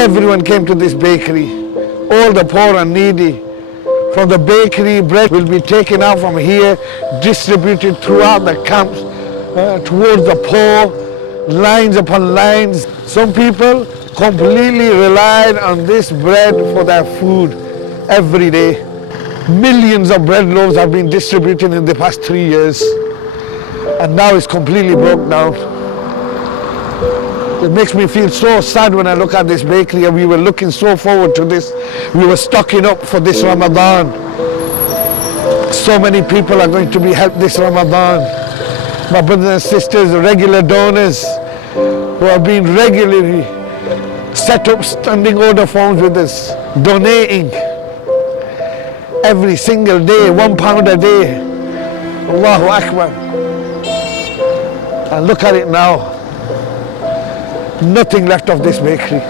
Everyone came to this bakery, all the poor and needy. From the bakery, bread will be taken out from here, distributed throughout the camps, towards the poor, lines upon lines. Some people completely relied on this bread for their food every day. Millions of bread loaves have been distributed in the past 3 years, and now it's completely broke down. It makes me feel so sad when I look at this bakery, and we were looking so forward to this. We were stocking up for this Ramadan. So many people are going to be helped this Ramadan. My brothers and sisters, regular donors who have been regularly set up standing order forms with us, donating every single day, £1 a day. Allahu Akbar. And look at it now. Nothing left of this bakery.